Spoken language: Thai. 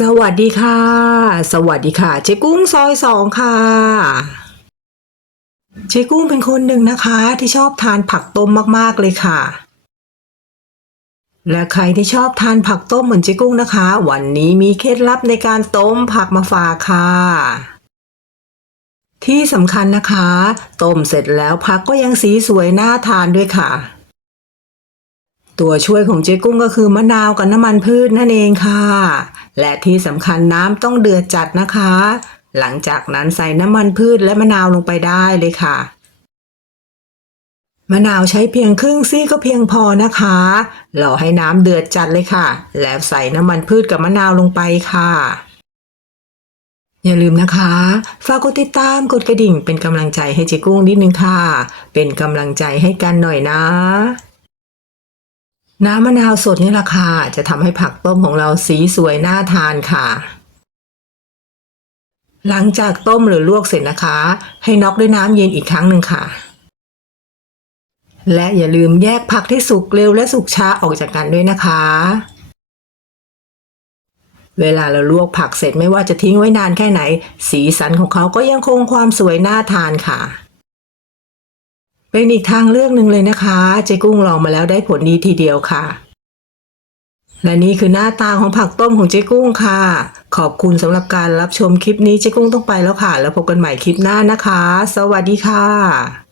สวัสดีค่ะ สวัสดีค่ะ เจ๊กุ้งซอยสองค่ะ เจ๊กุ้งเป็นคนหนึ่งนะคะ ที่ชอบทานผักต้มมากๆเลยค่ะ และใครที่ชอบทานผักต้มเหมือนเจ๊กุ้งนะคะ วันนี้มีเคล็ดลับในการต้มผักมาฝากค่ะ ที่สำคัญนะคะ ต้มเสร็จแล้วผักก็ยังสีสวยน่าทานด้วยค่ะ ตัวช่วยของเจ๊กุ้งก็คือมะนาวกับน้ำมันพืชนั่นเองค่ะ และที่สำคัญน้ำต้องเดือดจัดนะคะ หลังจากนั้นใส่น้ำมันพืชและมะนาวลงไปได้เลยค่ะ มะนาวใช้เพียงครึ่งซี่ก็เพียงพอนะคะรอให้น้ำเดือดจัดเลยค่ะ แล้วใส่น้ำมันพืชกับมะนาวลงไปค่ะ อย่าลืมนะคะ ฝากกดติดตามกดกระดิ่งเป็นกำลังใจให้เจ๊กุ้งนิดนึงค่ะ เป็นกำลังใจให้กันหน่อยนะ น้ำมะนาวสดนี่แหละค่ะจะทำให้ผักต้มของเราสีสวยน่าทานค่ะ หลังจากต้มหรือลวกเสร็จนะคะ ให้น็อกด้วยน้ำเย็นอีกครั้งหนึ่งค่ะ และอย่าลืมแยกผักที่สุกเร็วและสุกช้าออกจากกันด้วยนะคะ เวลาเราลวกผักเสร็จไม่ว่าจะทิ้งไว้นานแค่ไหน สีสันของเขาก็ยังคงความสวยน่าทานค่ะ เป็นอีกทางเลือกหนึ่งเลยนะคะ เจ๊กุ้งลองมาแล้วได้ผลดีทีเดียวค่ะ และนี่คือหน้าตาของผักต้มของเจ๊กุ้งค่ะ ขอบคุณสำหรับการรับชมคลิปนี้เจ๊กุ้งต้องไปแล้วค่ะ แล้วพบกันใหม่คลิปหน้านะคะ สวัสดีค่ะ